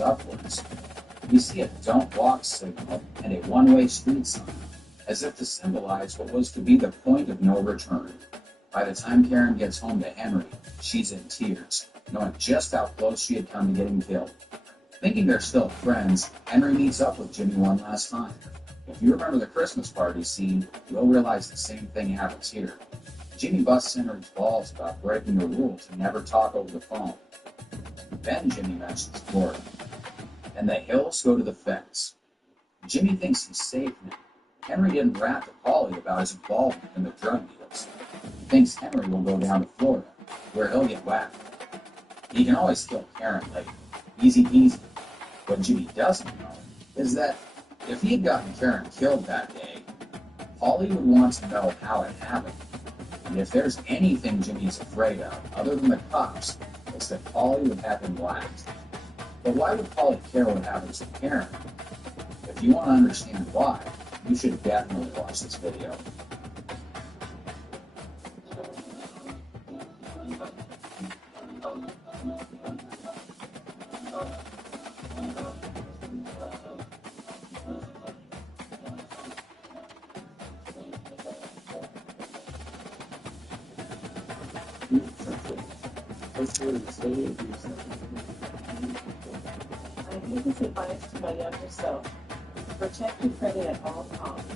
upwards. We see a don't walk signal and a one-way street sign, as if to symbolize what was to be the point of no return. By the time Karen gets home to Henry, she's in tears, knowing just how close she had come to getting killed. Thinking they're still friends, Henry meets up with Jimmy one last time. If you remember the Christmas party scene, you'll realize the same thing happens here. Jimmy busts Henry's balls about breaking the rule to never talk over the phone. Then Jimmy mentions Florida, and the Hills go to the fence. Jimmy thinks he's safe now. Henry didn't rat to Paulie about his involvement in the drug deals. He thinks Henry will go down to Florida, where he'll get whacked. He can always kill Karen later. Easy peasy. What Jimmy doesn't know is that if he had gotten Karen killed that day, Paulie would want to know how it happened. And if there's anything Jimmy's afraid of, other than the cops, it's that Paulie would have him whacked. But why would Paulie care what happens to Karen? If you want to understand why, you should definitely watch this video. I give this advice to my younger self. Protect your credit at all costs.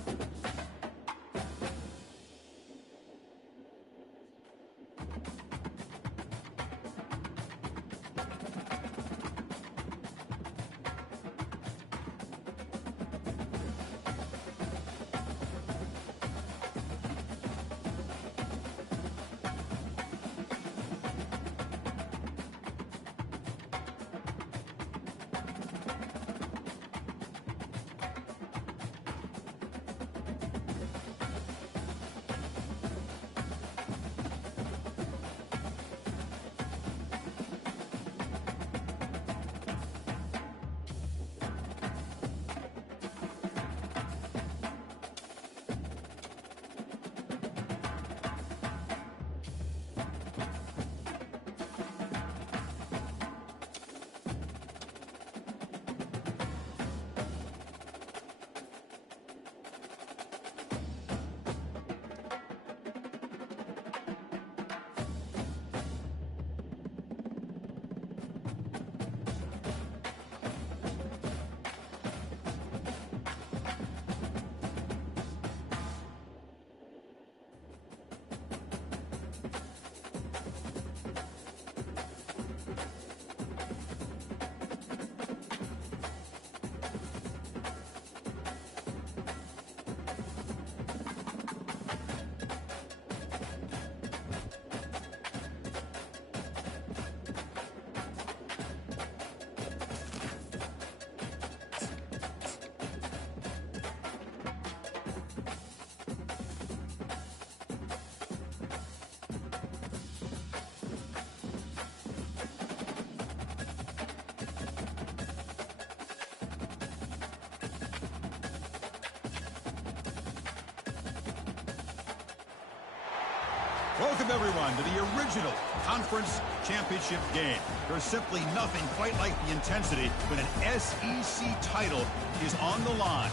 Welcome, everyone, to the original conference championship game. There's simply nothing quite like the intensity when an SEC title is on the line.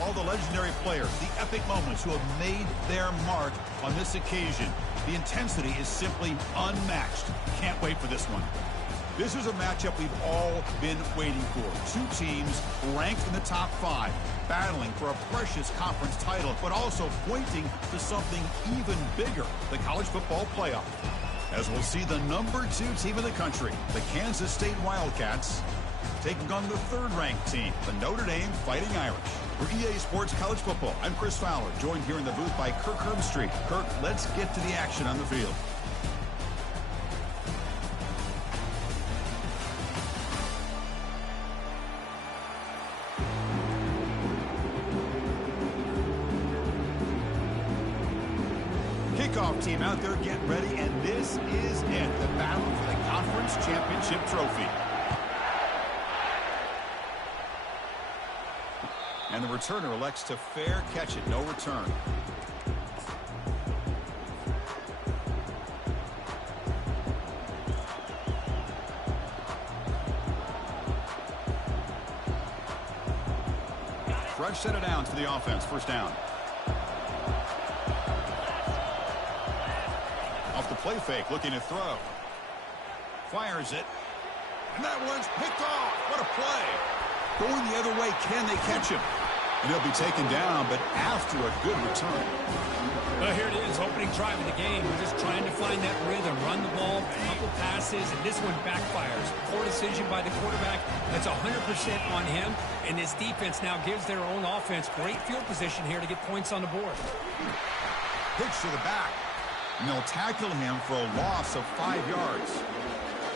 All the legendary players, the epic moments who have made their mark on this occasion. The intensity is simply unmatched. Can't wait for this one. This is a matchup we've all been waiting for. Two teams ranked in the top 5, battling for a precious conference title, but also pointing to something even bigger, the college football playoff. As we'll see the number 2 team in the country, the Kansas State Wildcats, taking on the 3rd-ranked team, the Notre Dame Fighting Irish. For EA Sports College Football, I'm Chris Fowler, joined here in the booth by Kirk Herbstreit. Kirk, let's get to the action on the field. Kickoff team out there getting ready, and this is it, the battle for the conference championship trophy. And the returner elects to fair catch it, no return. fresh set of downs for the offense. First down. Off the play fake, looking to throw. Fires it. And that one's picked off. What a play. Going the other way, can they catch him? And he'll be taken down, but after a good return. Well, here it is, opening drive of the game. We're just trying to find that rhythm, run the ball, a couple passes, and this one backfires. Poor decision by the quarterback. That's 100% on him, and this defense now gives their own offense great field position here to get points on the board. Pitch to the back, and they'll tackle him for a loss of 5 yards.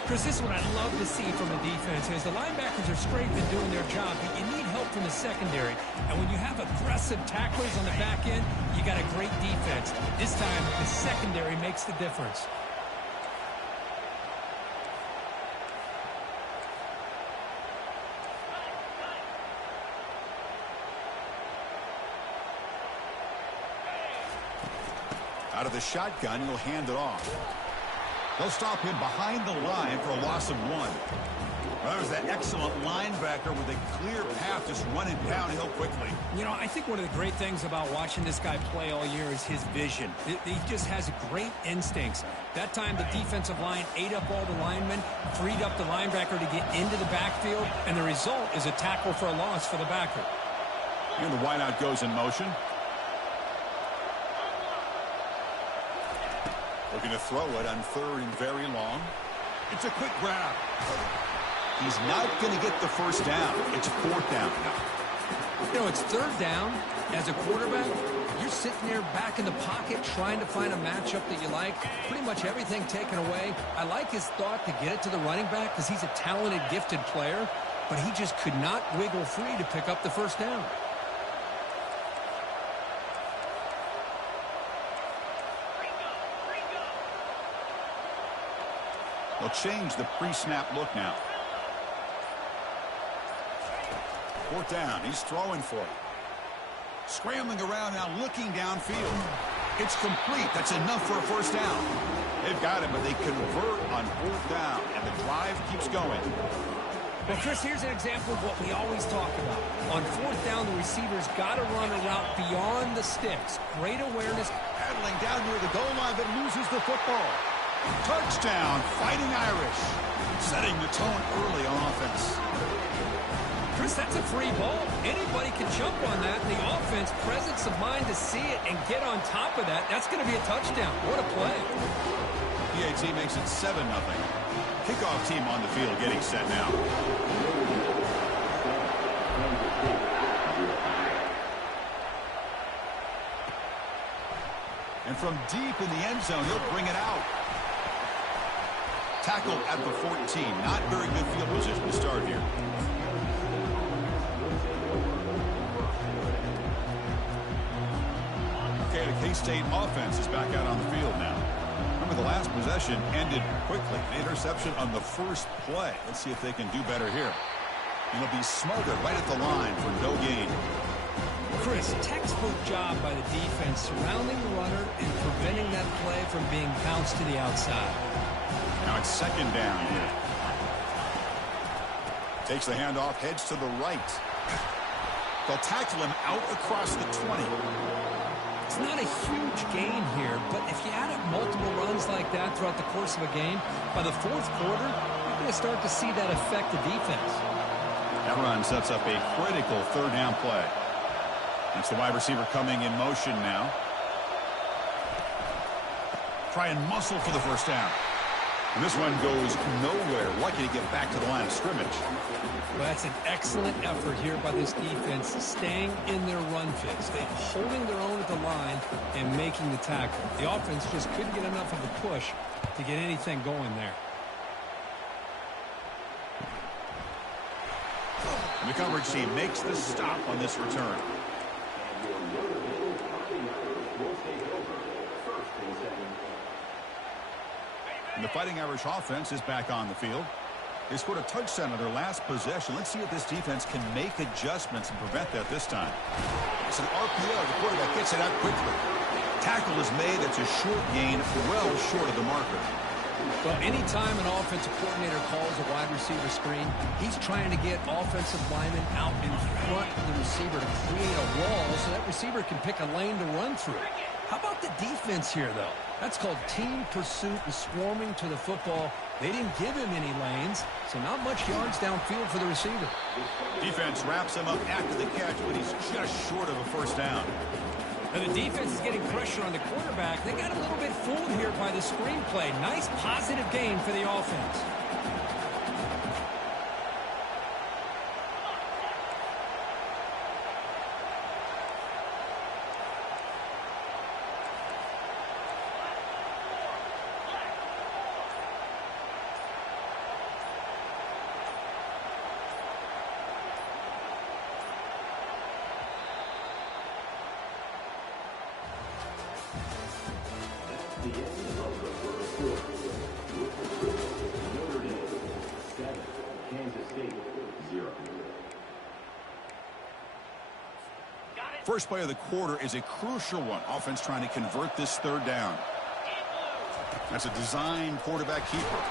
Chris, this is what I love to see from the defense is the linebackers are straight and doing their job, but you need help from the secondary. And when you have aggressive tacklers on the back end, you got a great defense. This time, the secondary makes the difference. Out of the shotgun, he'll hand it off. They'll stop him behind the line for a loss of 1. Well, there's that excellent linebacker with a clear path just running downhill quickly. You know, I think one of the great things about watching this guy play all year is his vision. He just has great instincts. That time, the defensive line ate up all the linemen, freed up the linebacker to get into the backfield, and the result is a tackle for a loss for the backer. And the wideout goes in motion. Looking to throw it on 3rd and very long. It's a quick grab. He's not going to get the first down. It's 4th down now. You know, it's 3rd down. As a quarterback, you're sitting there back in the pocket trying to find a matchup that you like. Pretty much everything taken away. I like his thought to get it to the running back because he's a talented, gifted player, but he just could not wiggle free to pick up the first down. They'll change the pre-snap look now. 4th down. He's throwing for it. Scrambling around now, looking downfield. It's complete. That's enough for a first down. They've got it, but they convert on 4th down, and the drive keeps going. Well, Chris, here's an example of what we always talk about. On 4th down, the receiver's got to run a route beyond the sticks. Great awareness. Paddling down near the goal line, but loses the football. Touchdown, Fighting Irish. Setting the tone early on offense. Chris, that's a free ball. Anybody can jump on that. The offense, presence of mind to see it and get on top of that. That's going to be a touchdown. What a play. PAT makes it 7-0. Kickoff team on the field getting set now. And from deep in the end zone, he'll bring it out. Tackle at the 14. Not very good field position to start here. Okay, the K-State offense is back out on the field now. Remember, the last possession ended quickly. An interception on the first play. Let's see if they can do better here. And it'll be smothered right at the line for no gain. Chris, textbook job by the defense surrounding the runner and preventing that play from being bounced to the outside. Now it's 2nd down here. Takes the handoff, heads to the right. They'll tackle him out across the 20. It's not a huge gain here, but if you add up multiple runs like that throughout the course of a game, by the 4th quarter, you're going to start to see that affect the defense. That run sets up a critical 3rd down play. That's the wide receiver coming in motion now. Try and muscle for the first down. And this one goes nowhere. Lucky to get back to the line of scrimmage. Well, that's an excellent effort here by this defense, staying in their run fits. They're holding their own at the line and making the tackle. The offense just couldn't get enough of a push to get anything going there. And the coverage team makes the stop on this return. And the Fighting Irish offense is back on the field. They scored a touchdown on their last possession. Let's see if this defense can make adjustments and prevent that this time. It's an RPO. The quarterback gets it out quickly. Tackle is made. It's a short gain, well short of the marker. Well, anytime an offensive coordinator calls a wide receiver screen, he's trying to get offensive linemen out in front of the receiver to create a wall so that receiver can pick a lane to run through. How about the defense here, though? That's called team pursuit and swarming to the football. They didn't give him any lanes, so not much yards downfield for the receiver. Defense wraps him up after the catch, but he's just short of a first down. And the defense is getting pressure on the quarterback. They got a little bit fooled here by the screenplay. Nice positive gain for the offense. First play of the quarter is a crucial one. Offense trying to convert this third down. That's a design quarterback keeper.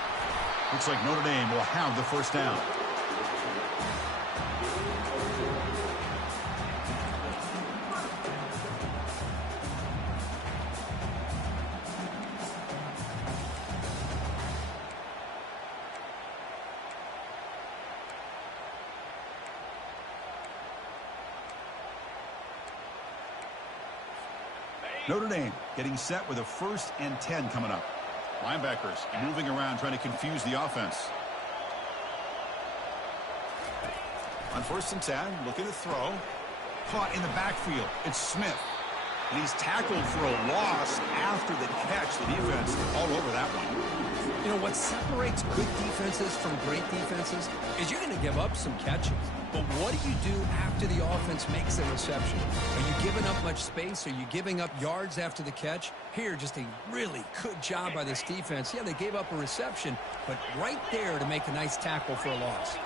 Looks like Notre Dame will have the first down. Notre Dame getting set with a 1st and 10 coming up. Linebackers moving around trying to confuse the offense. On 1st and 10, looking to throw. Caught in the backfield. It's Smith. And he's tackled for a loss after the catch. The defense all over that one. You know, what separates good defenses from great defenses is you're going to give up some catches. But what do you do after the offense makes a reception? Are you giving up much space? Are you giving up yards after the catch? Here, just a really good job by this defense. Yeah, they gave up a reception, but right there to make a nice tackle for a loss.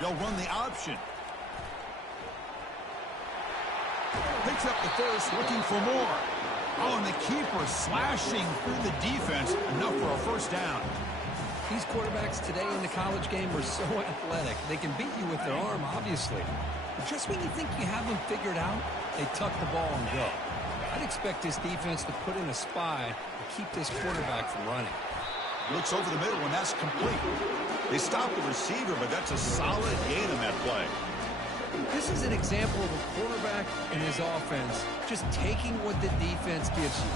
They'll run the option. Picks up the first, looking for more. Oh, and the keeper slashing through the defense, enough for a first down. These quarterbacks today in the college game are so athletic. They can beat you with their arm, obviously. Just when you think you have them figured out, they tuck the ball and go. I'd expect this defense to put in a spy to keep this quarterback from running. Looks over the middle, and that's complete. They stop the receiver, but that's a solid gain on that play. This is an example of a quarterback and his offense just taking what the defense gives you.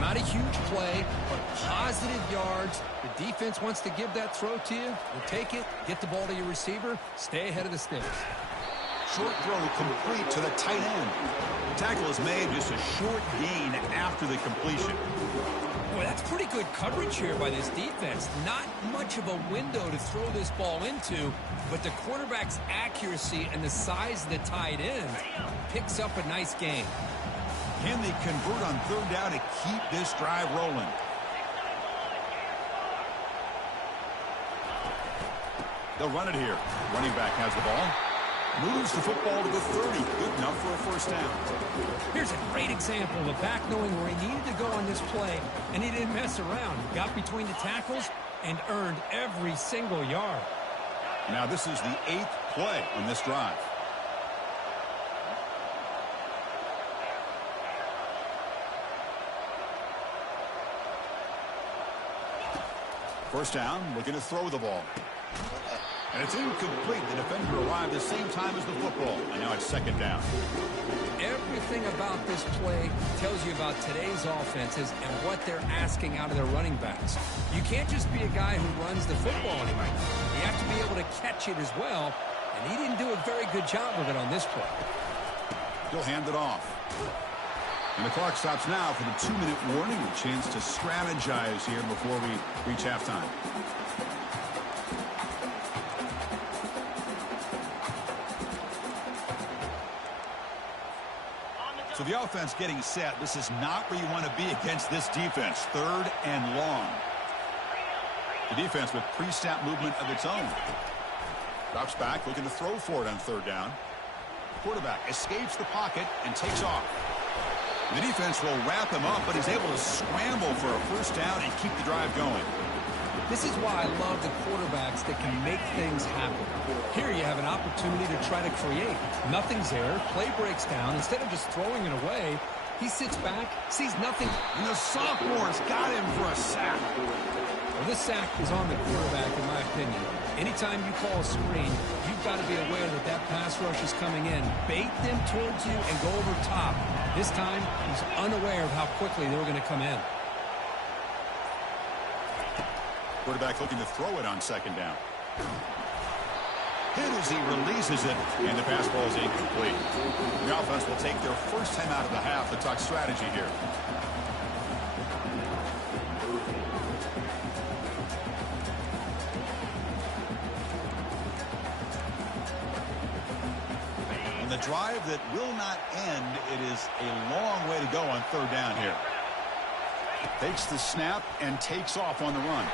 Not a huge play, but positive yards. The defense wants to give that throw to you. You take it, get the ball to your receiver, stay ahead of the sticks. Short throw complete to the tight end. The tackle is made, just a short gain after the completion. Boy, that's pretty good coverage here by this defense. Not much of a window to throw this ball into, but the quarterback's accuracy and the size of the tight end picks up a nice gain. Can they convert on 3rd down to keep this drive rolling? They'll run it here. Running back has the ball. Moves the football to the 30. Good enough for a first down. Here's a great example of a back knowing where he needed to go on this play, and he didn't mess around. He got between the tackles and earned every single yard. Now this is the 8th play on this drive. First down, looking to throw the ball. And it's incomplete. The defender arrived the same time as the football. And now it's 2nd down. Everything about this play tells you about today's offenses and what they're asking out of their running backs. You can't just be a guy who runs the football anymore. You have to be able to catch it as well. And he didn't do a very good job of it on this play. He'll hand it off. And the clock stops now for the 2-minute warning. A chance to strategize here before we reach halftime. So the offense getting set. This is not where you want to be against this defense. 3rd and long. The defense with pre-snap movement of its own. Drops back, looking to throw for it on 3rd down. Quarterback escapes the pocket and takes off. The defense will wrap him up, but he's able to scramble for a first down and keep the drive going. This is why I love the quarterbacks that can make things happen. Here you have an opportunity to try to create. Nothing's there. Play breaks down. Instead of just throwing it away, he sits back, sees nothing. And the sophomore's got him for a sack. Well, this sack is on the quarterback, in my opinion. Anytime you call a screen, you've got to be aware that that pass rush is coming in. Bait them towards you and go over top. This time, he's unaware of how quickly they were going to come in. Quarterback looking to throw it on second down. Hit as he releases it, and the pass ball is incomplete. The offense will take their first time out of the half to talk strategy here. And the drive that will not end, it is a long way to go on third down here. Takes the snap and takes off on the run.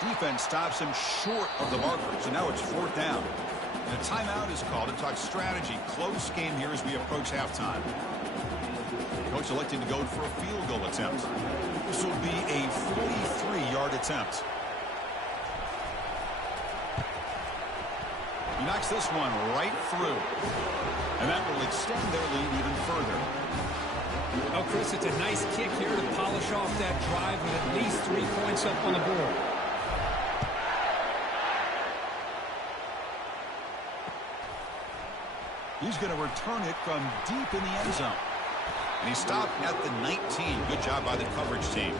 Defense stops him short of the marker, so now it's fourth down. And a timeout is called to talk strategy. Close game here as we approach halftime. Coach electing to go for a field goal attempt. This will be a 43-yard attempt. He knocks this one right through. And that will extend their lead even further. Oh, Chris, it's a nice kick here to polish off that drive with at least 3 points up on the board. He's going to return it from deep in the end zone. And he stopped at the 19. Good job by the coverage team.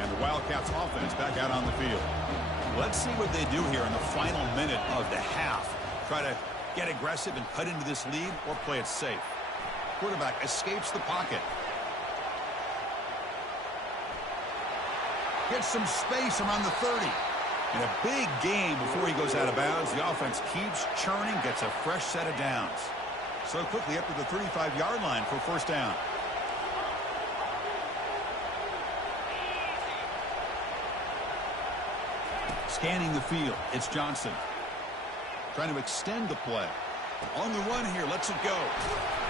And the Wildcats offense back out on the field. Let's see what they do here in the final minute of the half. Try to get aggressive and cut into this lead or play it safe. Quarterback escapes the pocket. Gets some space around the 30. And a big game before he goes out of bounds. The offense keeps churning, gets a fresh set of downs. So quickly up to the 35-yard line for first down. Scanning the field, it's Johnson. Trying to extend the play. On the run here, lets it go.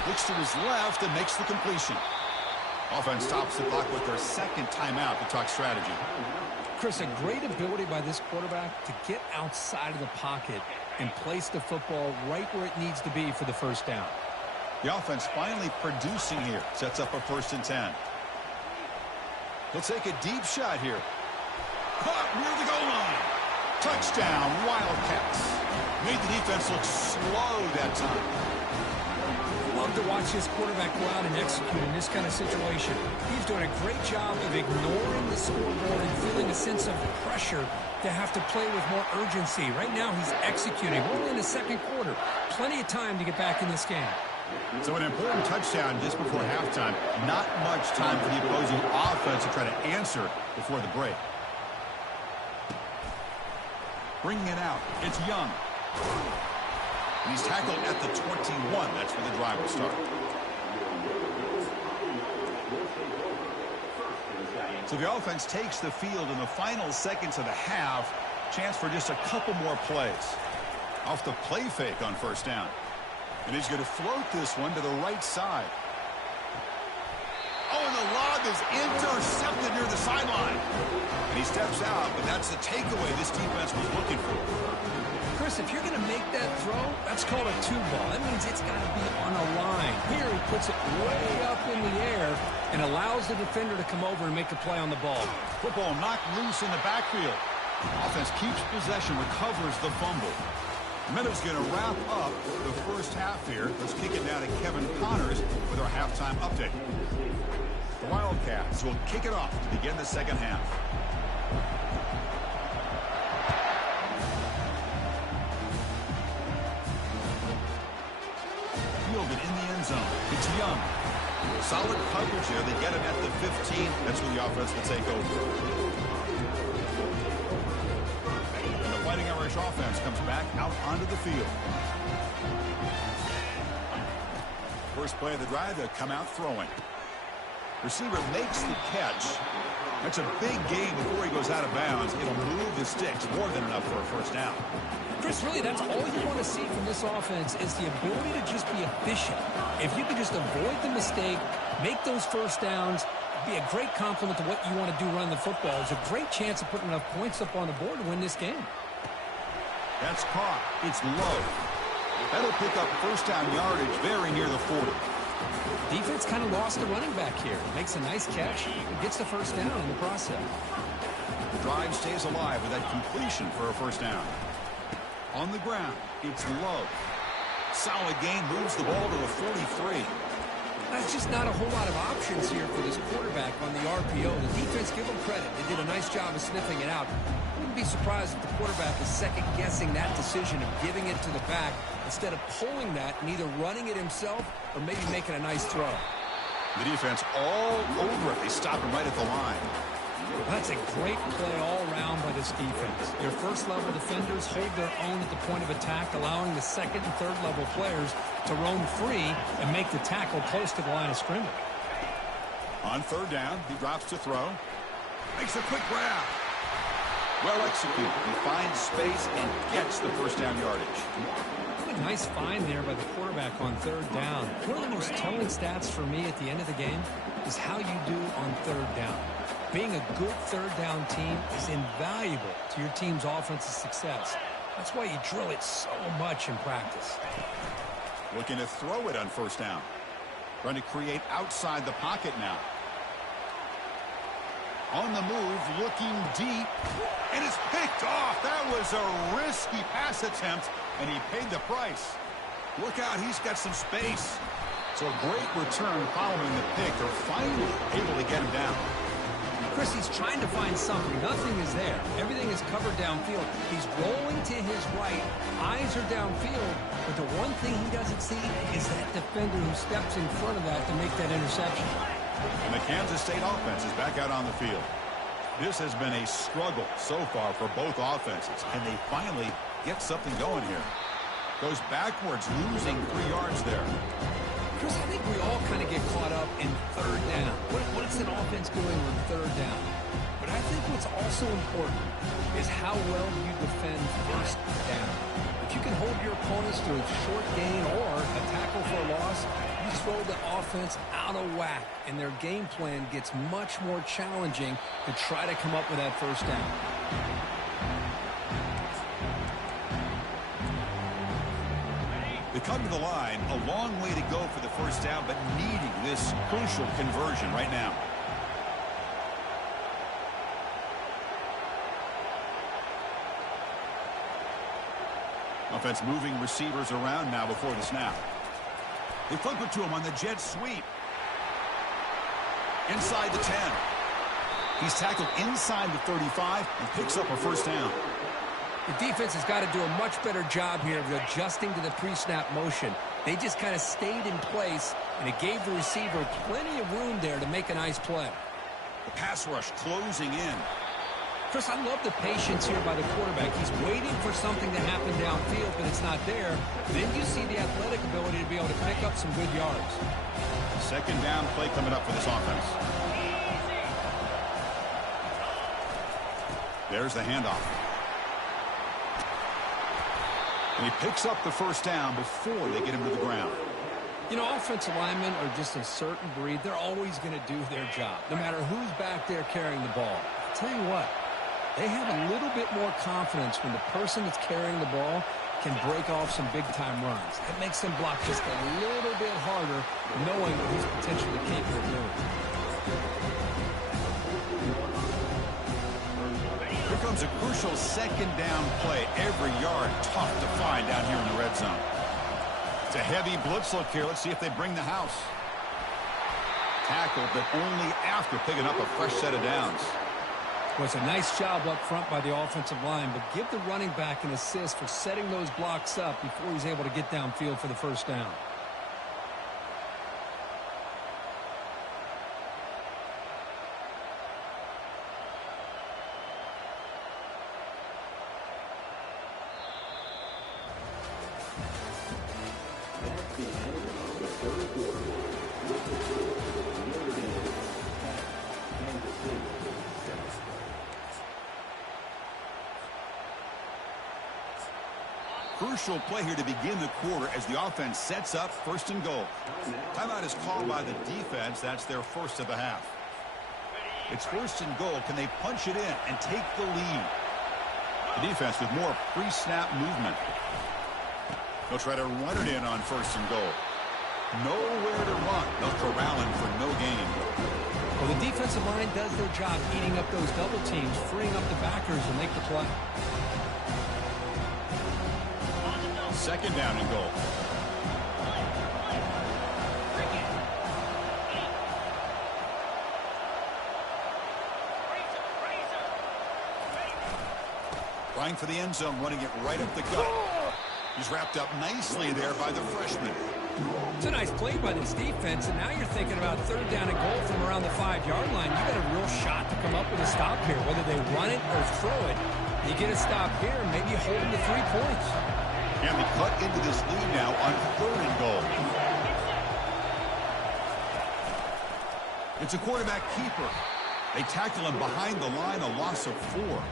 Looks to his left and makes the completion. Offense stops the clock with their second timeout to talk strategy. Chris, a great ability by this quarterback to get outside of the pocket and place the football right where it needs to be for the first down. The offense finally producing here. Sets up a 1st and 10. He'll take a deep shot here. Caught near the goal line. Touchdown, Wildcats. Made the defense look slow that time. Love to watch this quarterback go out and execute in this kind of situation. He's doing a great job of ignoring the scoreboard and feeling a sense of pressure to have to play with more urgency. Right now, he's executing. We're only in the second quarter. Plenty of time to get back in this game. So an important touchdown just before halftime. Not much time for the opposing offense to try to answer before the break. Bringing it out, it's Young. And he's tackled at the 21. That's where the drive will start. So the offense takes the field in the final seconds of the half. Chance for just a couple more plays. Off the play fake on first down. And he's going to float this one to the right side. Oh, and the lob is intercepted near the sideline. And he steps out, but that's the takeaway this defense was looking for. Chris, if you're going to make that throw, that's called a 2-ball. That means it's got to be on a line. Here he puts it way up in the air and allows the defender to come over and make a play on the ball. Football knocked loose in the backfield. Offense keeps possession, recovers the fumble. Meadows going to wrap up the first half here. Let's kick it down to Kevin Connors with our halftime update. The Wildcats will kick it off to begin the second half. Fielded in the end zone. It's Young. Solid coverage here. They get him at the 15. That's where the offense will take over. And the Fighting Irish offense comes back out onto the field. First play of the drive, they'll come out throwing. Receiver makes the catch. That's a big gain before he goes goes out of bounds. It'll move the sticks more than enough for a first down. Chris, really, that's all you want to see from this offense is the ability to just be efficient. If you can just avoid the mistake, make those first downs, be a great compliment to what you want to do running the football. It's a great chance of putting enough points up on the board to win this game. That's caught. It's low. That'll pick up first down yardage very near the 40. Defense kind of lost the running back here. Makes a nice catch and gets the first down in the process. The drive stays alive with that completion for a first down. On the ground, it's low. Solid gain, moves the ball to the 43. That's just not a whole lot of options here for this quarterback on the RPO. The defense, give them credit. They did a nice job of sniffing it out. Wouldn't be surprised if the quarterback is second-guessing that decision of giving it to the back instead of pulling that and either running it himself or maybe making a nice throw. The defense all over it. They stop him right at the line. That's a great play all around by this defense. Your first-level defenders hold their own at the point of attack, allowing the second and third-level players to roam free and make the tackle close to the line of scrimmage. On third down, he drops to throw. Makes a quick grab. Well executed. He finds space and gets the first down yardage. What a nice find there by the quarterback on third down. One of the most telling stats for me at the end of the game is how you do on third down. Being a good third down team is invaluable to your team's offensive success. That's why you drill it so much in practice. Looking to throw it on first down. Trying to create outside the pocket now. On the move, looking deep. And it's picked off. That was a risky pass attempt, and he paid the price. Look out, he's got some space. So a great return following the pick. They're finally able to get him down. Chris, he's trying to find something. Nothing is there. Everything is covered downfield. He's rolling to his right. Eyes are downfield. But the one thing he doesn't see is that defender who steps in front of that to make that interception. And the Kansas State offense is back out on the field. This has been a struggle so far for both offenses. Can they finally get something going here? Goes backwards, losing 3 yards there. Chris, I think we all kind of get caught up in third down. What is an offense doing on third down? But I think what's also important is how well you defend first down. If you can hold your opponents to a short gain or a tackle for a loss, you throw the offense out of whack, and their game plan gets much more challenging to try to come up with that first down. They come to the line, a long way to go for the first down, but needing this crucial conversion right now. Offense moving receivers around now before the snap. They flip it to him on the jet sweep. Inside the 10. He's tackled inside the 35 and picks up a first down. The defense has got to do a much better job here of adjusting to the pre-snap motion. They just kind of stayed in place, and it gave the receiver plenty of room there to make a nice play. The pass rush closing in. Chris, I love the patience here by the quarterback. He's waiting for something to happen downfield, but it's not there. Then you see the athletic ability to be able to pick up some good yards. Second down play coming up for this offense. There's the handoff. And he picks up the first down before they get him to the ground. You know, offensive linemen are just a certain breed. They're always going to do their job, no matter who's back there carrying the ball. I'll tell you what, they have a little bit more confidence when the person that's carrying the ball can break off some big-time runs. That makes them block just a little bit harder, knowing what he's potentially capable of doing. Here comes a crucial second down play. Every yard tough to find down here in the red zone. It's a heavy blitz look here. Let's see if they bring the house. Tackled, but only after picking up a fresh set of downs. Well, it's a nice job up front by the offensive line, but give the running back an assist for setting those blocks up before he's able to get downfield for the first down. crucial play here to begin the quarter as the offense sets up first and goal. Timeout is called by the defense. That's their first of the half. It's first and goal. Can they punch it in and take the lead? The defense with more pre-snap movement. They'll try to run it in on first and goal. Nowhere to run. They'll corral him for no gain. Well, the defensive line does their job eating up those double teams, freeing up the backers to make the play. Second down and goal. Trying for the end zone, running it right up the gut. He's wrapped up nicely there by the freshman. It's a nice play by this defense, and now you're thinking about third down and goal from around the 5-yard line. You got a real shot to come up with a stop here, whether they run it or throw it. You get a stop here, maybe you hold them to 3 points. And they cut into this lead now on third and goal. It's a quarterback keeper. They tackle him behind the line, a loss of 4.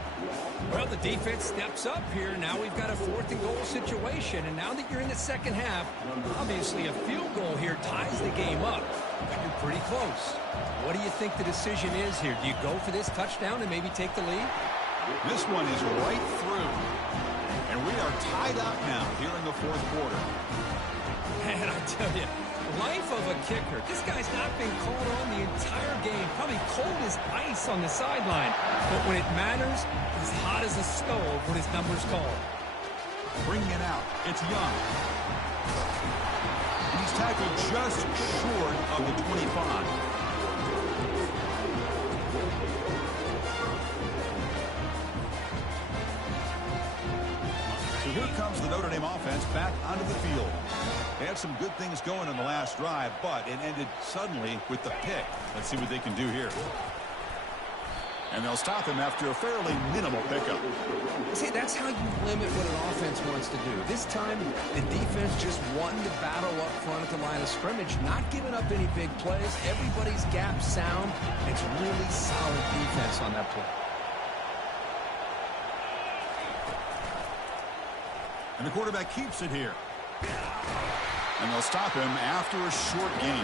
Well, the defense steps up here. Now we've got a fourth and goal situation. And now that you're in the second half, obviously a field goal here ties the game up. But you're pretty close. What do you think the decision is here? Do you go for this touchdown and maybe take the lead? This one is right through. And we are tied up now here in the fourth quarter. Man, I tell you, life of a kicker. This guy's not been called on the entire game. Probably cold as ice on the sideline. But when it matters, he's hot as a stove when his number's called. Bringing it out. It's Young. He's tackled just short of the 25. Here comes the Notre Dame offense back onto the field. They had some good things going in the last drive, but it ended suddenly with the pick. Let's see what they can do here. And they'll stop him after a fairly minimal pickup. See, that's how you limit what an offense wants to do. This time, the defense just won the battle up front at the line of scrimmage, not giving up any big plays. Everybody's gap sound. It's really solid defense on that play. And the quarterback keeps it here. And they'll stop him after a short gain.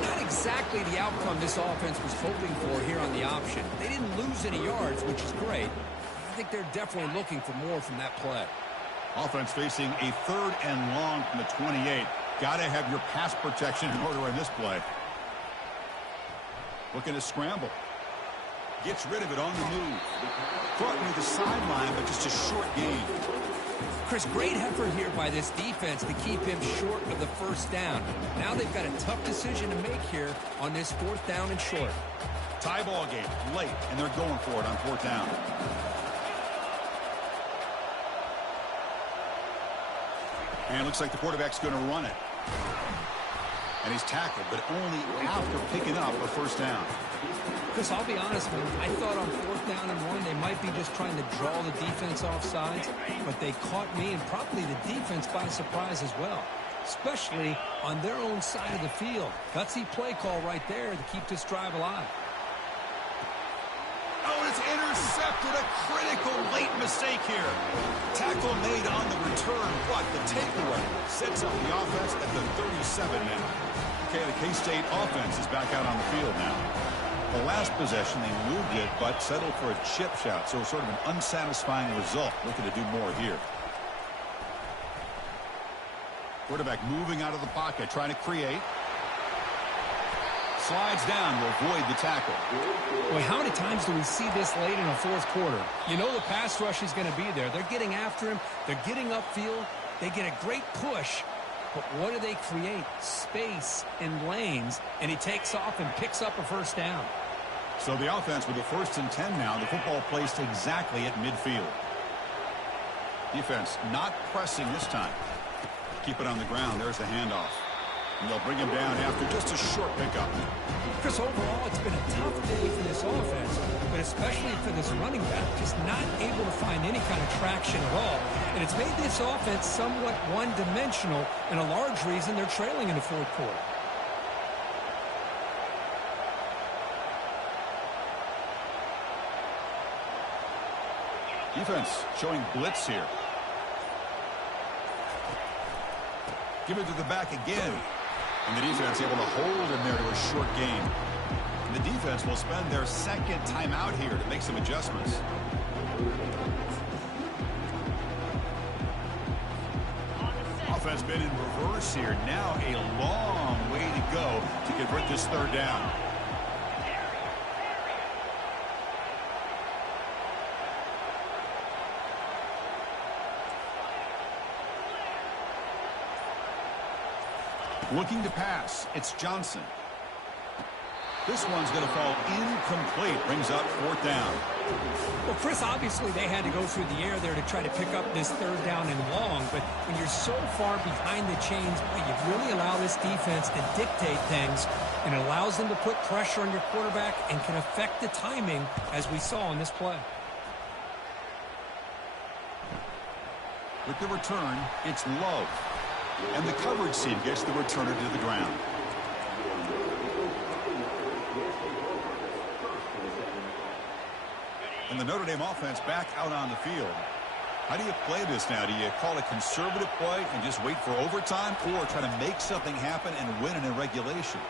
Not exactly the outcome this offense was hoping for here on the option. They didn't lose any yards, which is great. I think they're definitely looking for more from that play. Offense facing a third and long from the 28. Got to have your pass protection in order in this play. Looking to scramble. Gets rid of it on the move. Brought near the sideline, but just a short gain. Chris, great effort here by this defense to keep him short of the first down. Now they've got a tough decision to make here on this fourth down and short. Tie ball game, late, and they're going for it on fourth down. And it looks like the quarterback's going to run it. And he's tackled, but only after picking up a first down. Chris, I'll be honest, man. I thought on fourth down and 1, they might be just trying to draw the defense off sides, but they caught me and probably the defense by surprise as well, especially on their own side of the field. Gutsy play call right there to keep this drive alive. Oh, it's intercepted. A critical late mistake here. Tackle made on the return, but the takeaway sets up the offense at the 37 now. Okay, the K-State offense is back out on the field now. The last possession, they moved it, but settled for a chip shot, so sort of an unsatisfying result. Looking to do more here. Quarterback moving out of the pocket, trying to create. Slides down to avoid the tackle. Boy, how many times do we see this late in a fourth quarter? You know the pass rush is going to be there. They're getting after him. They're getting upfield. They get a great push. But what do they create? Space and lanes. And he takes off and picks up a first down. So the offense with the 1st and 10 now. The football placed exactly at midfield. Defense not pressing this time. Keep it on the ground. There's the handoff. And they'll bring him down after just a short pickup. Chris, overall, it's been a tough day for this offense, but especially for this running back, just not able to find any kind of traction at all. And it's made this offense somewhat one-dimensional, and a large reason they're trailing in the fourth quarter. Defense showing blitz here. Give it to the back again. And the defense able to hold him there to a short gain. And the defense will spend their second timeout here to make some adjustments. Offense been in reverse here. Now a long way to go to convert this third down. Looking to pass, it's Johnson. This one's going to fall incomplete. Brings up fourth down. Well, Chris, obviously they had to go through the air there to try to pick up this third down and long, but when you're so far behind the chains, you really allow this defense to dictate things, and it allows them to put pressure on your quarterback and can affect the timing, as we saw in this play. With the return, it's Love. And the coverage team gets the returner to the ground. And the Notre Dame offense back out on the field. How do you play this now? Do you call a conservative play and just wait for overtime, or try to make something happen and win it in regulation?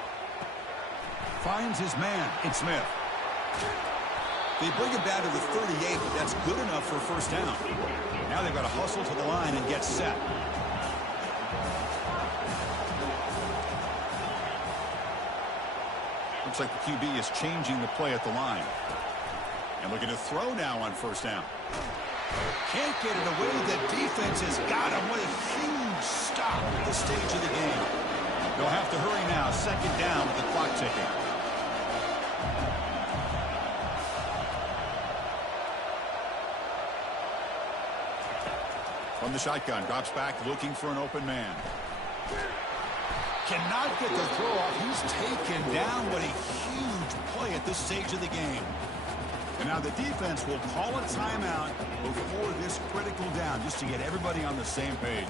Finds his man. It's Smith. They bring him down to the 38, but that's good enough for a first down. Now they've got to hustle to the line and get set. Looks like the QB is changing the play at the line. And looking to throw now on first down. Can't get it away. The defense has got him. What a huge stop at this stage of the game. They'll have to hurry now. Second down with the clock ticking. From the shotgun, drops back looking for an open man. Cannot get the throw off. He's taken down. What a huge play at this stage of the game. And now the defense will call a timeout before this critical down, just to get everybody on the same page.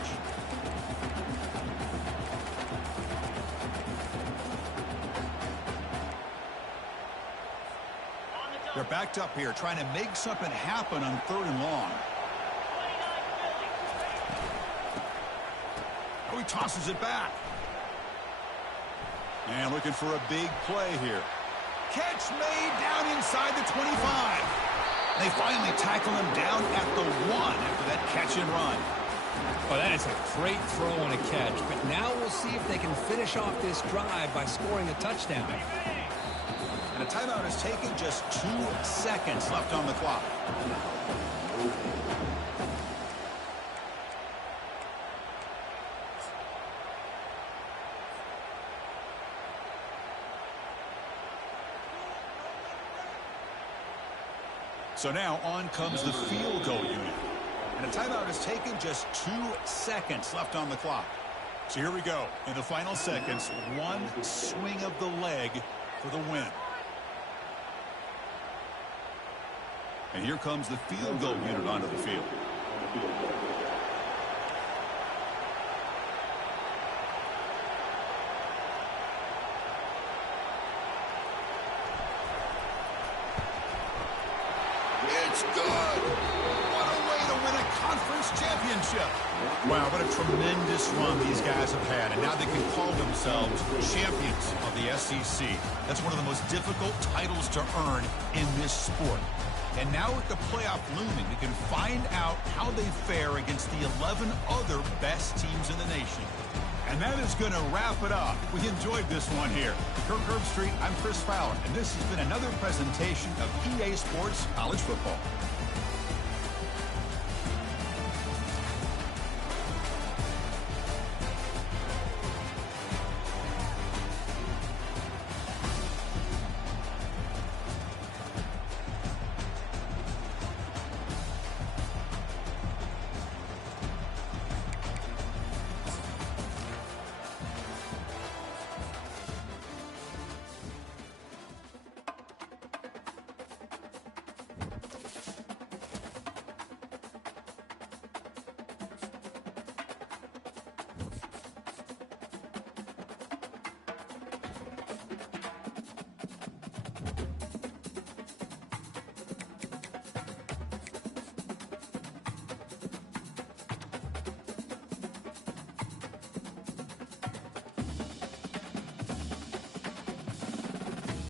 They're backed up here, trying to make something happen on third and long. Oh, he tosses it back. And looking for a big play here. Catch made down inside the 25. They finally tackle him down at the 1 after that catch and run. Oh, that is a great throw and a catch. But now we'll see if they can finish off this drive by scoring a touchdown. And a timeout is taken. Just 2 seconds left on the clock. So now on comes the field goal unit. And a timeout is taken. Just 2 seconds left on the clock. So here we go. In the final seconds, one swing of the leg for the win. And here comes the field goal unit onto the field. It's good. What a way to win a conference championship. Wow, what a tremendous run these guys have had. And now they can call themselves champions of the SEC. That's one of the most difficult titles to earn in this sport. And now with the playoff looming, we can find out how they fare against the 11 other best teams in the nation. And that is going to wrap it up. We enjoyed this one here. Kirk Herbstreit, I'm Chris Fowler, and this has been another presentation of EA Sports College Football.